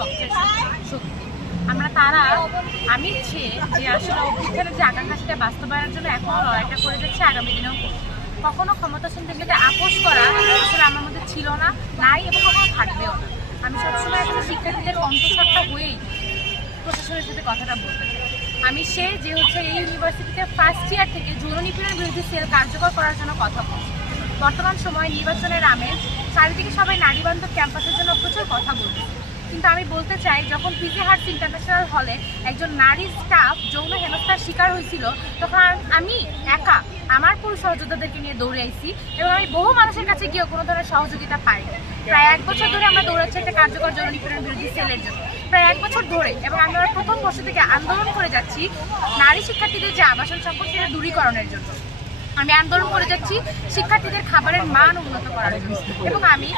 পক্ষের শক্তি। আমরা তারা আমি ইচ্ছে যে আসলে অভ্যুত্থানের যে আকাঙ্ক্ষা সেটা বাস্তবায়নের জন্য এখনও লড়াইটা করে যাচ্ছে, আগামী দিনেও কখনো ক্ষমতাসীন থেকে আপোষ করা আসলে আমার মধ্যে ছিল না, নাই এবং কখনো থাকবেও না। আমি সবসময় আসলে শিক্ষার্থীদের কণ্ঠস্বরটা হয়েই প্রশাসনের সাথে কথাটা বলতে চাই। আমি যে হচ্ছে এই ইউনিভার্সিটিতে ফার্স্ট ইয়ার থেকে যৌন নিপীড়ন বিরোধী সেল কার্যকর করার জন্য কথা বলছি। বর্তমান সময়ে নির্বাচনের আমেজ, চারিদিকে সবাই নারী বান্ধব ক্যাম্পাসের জন্য প্রচুর কথা বলছে, কিন্তু আমি বলতে চাই যখন পিজি হার্টস ইন্টারন্যাশনাল হলে একজন নারী স্টাফ যৌন হেনস্থার শিকার হয়েছিল, তখন আমি একা আমার পুরুষ সহযোদ্ধাদেরকে নিয়ে দৌড়ে আইছি এবং আমি বহু মানুষের কাছে গিয়ে কোনো ধরনের সহযোগিতা পাই। প্রায় 1 বছর ধরে আমরা দৌড়াচ্ছি একটা কার্যকর যৌন নিপীড়ন বিরোধী সেলের জন্য, প্রায় 1 বছর ধরে। এবং আমরা প্রথম বর্ষ থেকে আন্দোলন করে যাচ্ছি নারী শিক্ষার্থীদের যে আবাসন সংকট সেটা দূরীকরণের জন্য। আমি আন্দোলন করে যাচ্ছি শিক্ষার্থীদের খাবারের মান উন্নত করার জন্য। এবং আমি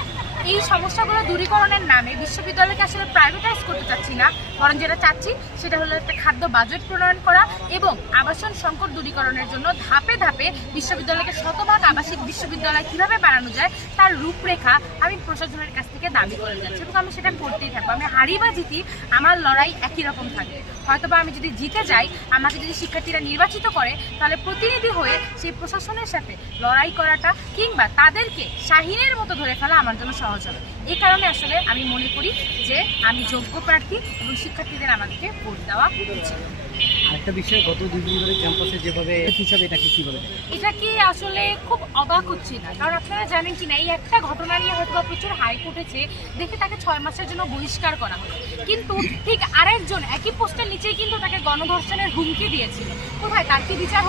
এই সমস্যাগুলো দূরীকরণের নামে বিশ্ববিদ্যালয়কে আসলে প্রাইভেটাইজ করতে চাচ্ছি না, বরং যেটা চাচ্ছি সেটা হলো একটা খাদ্য বাজেট প্রণয়ন করা এবং আবাসন সংকট দূরীকরণের জন্য ধাপে ধাপে বিশ্ববিদ্যালয়কে শতভাগ আবাসিক বিশ্ববিদ্যালয় কীভাবে বানানো যায় তার রূপরেখা আমি প্রশাসনের কাছ থেকে দাবি করে যাচ্ছি এবং আমি সেটা করতেই থাকবো। আমি হারি বা জিতি, আমার লড়াই একই রকম থাকবে। হয়তোবা আমি যদি জিতে যাই, আমাকে যদি শিক্ষার্থীরা নির্বাচিত করে, তাহলে প্রতিনিধি হয়ে সেই প্রশাসনের সাথে লড়াই করাটা কিংবা তাদেরকে শাহিনের মতো ধরে ফেলা আমার জন্য সহজ হবে। এই কারণে আসলে আমি মনে করি যে আমি যোগ্য প্রার্থী এবং শিক্ষার্থীদের আমাদেরকে ভোট দেওয়া উচিত। আরেকটা বিষয়, গত 2 দিন ধরে ক্যাম্পাসে যেভাবে হিসাবে এটাকে কি বলে, এটা কি আসলে খুব অবাক হচ্ছে না, কারণ আপনারা জানেন কিনা এই একটা ঘটনা নিয়ে হয়তো প্রচুর হাইপ উঠেছে, দেখে তাকে 6 মাসের জন্য বহিষ্কার করা হলো, কিন্তু ঠিক আরেকজন একই পোস্টের নিচেই কিন্তু তাকে গণধর্ষণের হুমকি দিয়েছিল। কোথায় তার কি বিচার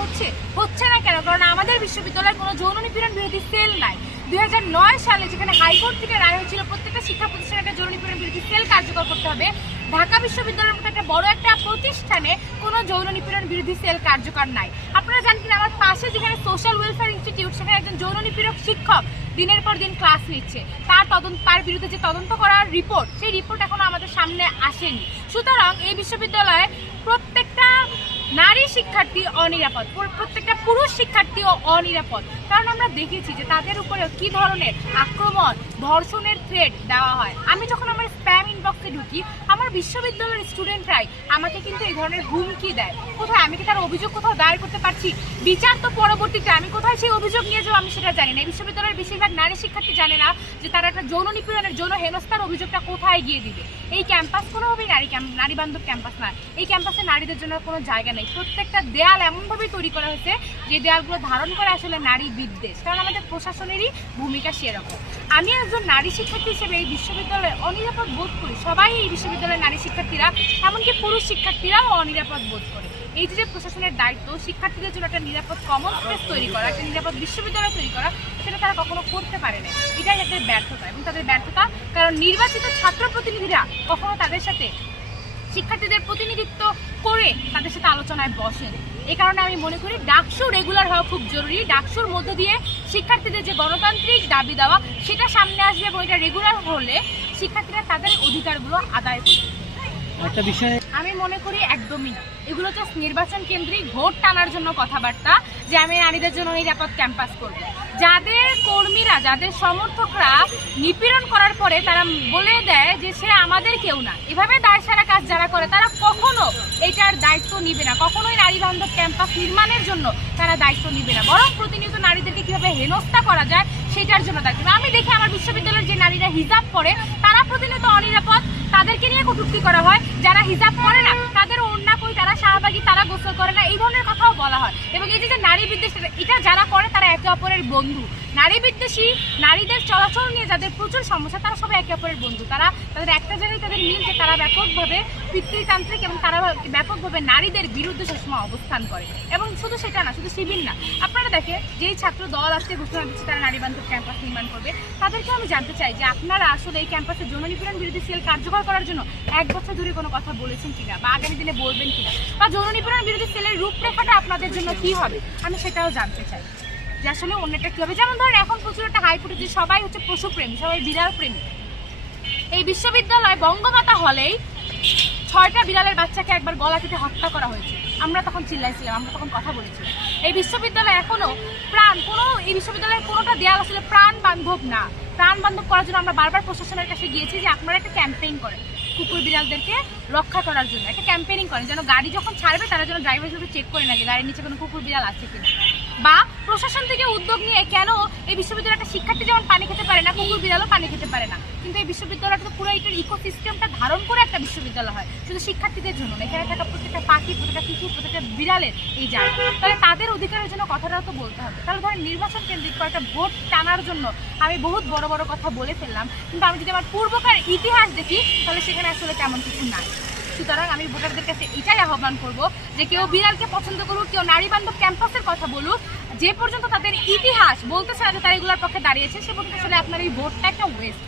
হচ্ছে না কেন? কারণ আমাদের বিশ্ববিদ্যালয়ে কোনো যৌন নিপীড়ন বিরোধী সেল নাই। 2009 সালে যেখানে হাইকোর্ট থেকে রায় হয়েছিল প্রত্যেকটা শিক্ষা প্রতিষ্ঠানে একটা যৌন নিপীড়ন বিরোধী সেল কার্যকর করতে হবে, ঢাকা বিশ্ববিদ্যালয়ের মতো একটা বড় একটা প্রতিষ্ঠানে কোনো যৌন নিপীড়ন বিরোধী সেল কার্যকর নাই। আপনারা জানেন কিনা আমার পাশে যেখানে সোশ্যাল ওয়েলফেয়ার ইনস্টিটিউট, সেখানে একজন যৌন নিপীড়ক শিক্ষক দিনের পর দিন ক্লাস নিচ্ছে, তার বিরুদ্ধে যে তদন্ত করার রিপোর্ট, সেই রিপোর্ট এখনো আমাদের সামনে আসেনি। সুতরাং এই বিশ্ববিদ্যালয়ে প্রত্যেকটা নারী শিক্ষার্থী অনিরাপদ, প্রত্যেকটা পুরুষ শিক্ষার্থীও অনিরাপদ, কারণ আমরা দেখেছি যে তাদের উপরে কি ধরনের আক্রমণ, ধর্ষণের থ্রেট দেওয়া হয়। আমি যখন আমার স্প্যাম ইনবক্সে ঢুকি, আমার বিশ্ববিদ্যালয়ের স্টুডেন্টরাই আমাকে কিন্তু এই ধরনের হুমকি দেয়। কোথায় আমি কি তার অভিযোগ কোথাও দায়ের করতে পারছি? বিচার তো পরবর্তীতে, আমি কোথায় সেই অভিযোগ নিয়ে যাবো আমি সেটা জানি না। এই বিশ্ববিদ্যালয়ের বেশিরভাগ নারী শিক্ষার্থী জানে না যে তারা একটা যৌন নিপীড়নের, যৌন হেনস্থার অভিযোগটা কোথায় গিয়ে দিবে। এই ক্যাম্পাস কোনোভাবেই নারী বান্ধব ক্যাম্পাস না। এই ক্যাম্পাসে নারীদের জন্য কোনো জায়গা নেই। প্রত্যেকটা দেয়াল এমনভাবেই তৈরি করা হয়েছে যে দেয়ালগুলো ধারণ করে আসলে নারী বিদ্বেষ, কারণ আমাদের প্রশাসনেরই ভূমিকা সেরকম। আমি একজন নারী শিক্ষার্থী হিসেবে এই বিশ্ববিদ্যালয়ে অনিরাপদ বোধ করি। সবাই এই বিশ্ববিদ্যালয়ের নারী শিক্ষার্থীরা, এমনকি পুরুষ শিক্ষার্থীরাও অনিরাপদ বোধ করে। এই যে প্রশাসনের দায়িত্ব শিক্ষার্থীদের জন্য একটা নিরাপদ কমন স্পেস তৈরি করা, একটা নিরাপদ বিশ্ববিদ্যালয় তৈরি করা, সেটা তারা কখনো করতে পারে না। এটাই একটা ব্যর্থতা এবং তাদের ব্যর্থতা, কারণ নির্বাচিত ছাত্র প্রতিনিধিরা কখনো তাদের সাথে শিক্ষার্থীদের প্রতিনিধিত্ব করে তাদের সাথে আলোচনায় বসেন। এই কারণে আমি মনে করি ডাকসু রেগুলার হওয়া খুব জরুরি। ডাকসুর মধ্য দিয়ে শিক্ষার্থীদের যে গণতান্ত্রিক দাবি দেওয়া সেটা সামনে আসবে এবং এটা রেগুলার হলে শিক্ষার্থীরা তাদের অধিকারগুলো আদায় করবে। একটা বিষয় আমি মনে করি একদমই না, এগুলো জাস্ট নির্বাচন কেন্দ্রিক ভোট টানার জন্য কথাবার্তা যে আমি নারীদের জন্য নিরাপদ ক্যাম্পাস করব। যাদের কর্মীরা, যাদের সমর্থকরা নিপীড়ন করার পরে তারা বলে দেয় যে সে আমাদের কেউ না, এভাবে দায়সারা কাজ যারা করে তারা কখনো এটার দায়িত্ব নিবে না, কখনোই নারী বান্ধব ক্যাম্পাস নির্মাণের জন্য তারা দায়িত্ব নিবে না, বরং প্রতিনিয়ত নারীদেরকে কিভাবে হেনস্থা করা যায় সেটার জন্য দায়িত্ব। আমি দেখি আমার বিশ্ববিদ্যালয়ের যে নারীরা হিজাব পরে তারা প্রতিনিয়ত অনিরাপদ, তাদেরকে নিয়ে কটূক্তি করা হয়। যারা হিজাব পরে না তাদের ওড়না কই, তারা শাহবাগী, তারা গোসল করে না, এই ধরনের কথাও বলা হয়। এবং এই যে নারী বিদ্বেষ, এটা যারা করে তারা একে অপরের বন্ধু। নারী বিদ্বেষী, নারীদের চলাচল নিয়ে যাদের প্রচুর সমস্যা, তারা সবাই একে অপরের বন্ধু। তাদের একটা জায়গায় তাদের মিল যে তারা ব্যাপকভাবে পিতৃতান্ত্রিক এবং তারা ব্যাপকভাবে নারীদের বিরুদ্ধে সবসময় অবস্থান করে। এবং শুধু সেটা না, শুধু শিবির না, আপনারা দেখে যেই ছাত্র দল আজকে ঘোষণা দিচ্ছে তারা নারী বান্ধব ক্যাম্পাস নির্মাণ করবে, তাদেরকে আমি জানতে চাই যে আপনারা আসলে এই ক্যাম্পাসে যৌন নিপীড়ন বিরোধী সেল কার্যকর করার জন্য 1 বছর ধরে কোনো কথা বলেছেন কিনা বা আগামী দিনে বলবেন কিনা, বা যৌন নিপীড়ন বিরোধী সেলের রূপরেখাটা আপনাদের জন্য কি হবে আমি সেটাও জানতে চাই। যে আসলে অন্যটা কি হবে। যেমন ধরেন এখন প্রচুর একটা হাইপ উঠেছে সবাই হচ্ছে পশুপ্রেমী, সবাই বিড়াল প্রেমী। এই বিশ্ববিদ্যালয় বঙ্গমাতা হলেই 6টা বিড়ালের বাচ্চাকে একবার গলা কেটে হত্যা করা হয়েছে। আমরা তখন চিল্লাইছিলাম, আমরা তখন কথা বলেছিলাম। এই বিশ্ববিদ্যালয় এখনো এই বিশ্ববিদ্যালয়ের কোনোটা দেয়াল আসলে প্রাণ বান্ধব না। প্রাণ বান্ধব করার জন্য আমরা বারবার প্রশাসনের কাছে গিয়েছি যে আপনারা একটা ক্যাম্পেইন করেন, কুকুর বিড়ালদেরকে রক্ষা করার জন্য একটা ক্যাম্পেইনিং করেন, যেন গাড়ি যখন ছাড়বে তারা যেন ড্রাইভার হিসেবে চেক করে না যে গাড়ির নিচে কোনো কুকুর বিড়াল আছে কিনা। বা প্রশাসন থেকে উদ্যোগ নিয়ে কেন এই বিশ্ববিদ্যালয়ের একটা শিক্ষার্থী যেমন পানি খেতে পারে না, কুকুর বিড়ালও পানি খেতে পারে না, কিন্তু এই বিশ্ববিদ্যালয়টা তো পুরো এটার ইকোসিস্টেমটা ধারণ করে একটা বিশ্ববিদ্যালয় হয়, শুধু শিক্ষার্থীদের জন্য না, এখানে থাকা প্রত্যেকটা পাখি, প্রত্যেকটা কুকুর, প্রত্যেকটা বিড়ালের এই জায়গা, তাহলে তাদের অধিকারের জন্য কথাটাও তো বলতে হবে। তাহলে ধরেন নির্বাচন কেন্দ্রিক কয়েকটা ভোট টানার জন্য আমি বহুত বড় বড় কথা বলে ফেললাম, কিন্তু আমি যদি আমার পূর্বকার ইতিহাস দেখি তাহলে সেখানে আসলে তেমন কিছু নাই। সুতরাং আমি ভোটারদের কাছে এটাই আহ্বান করব যে কেউ বিড়ালকে পছন্দ করুক, কেউ নারী বান্ধব ক্যাম্পাসের কথা বলুক, যে পর্যন্ত তাদের ইতিহাস বলতেছে না যে তারা এগুলোর পক্ষে দাঁড়িয়েছে, সে পর্যন্ত আসলে আপনার এই ভোটটা একটা ওয়েস্ট।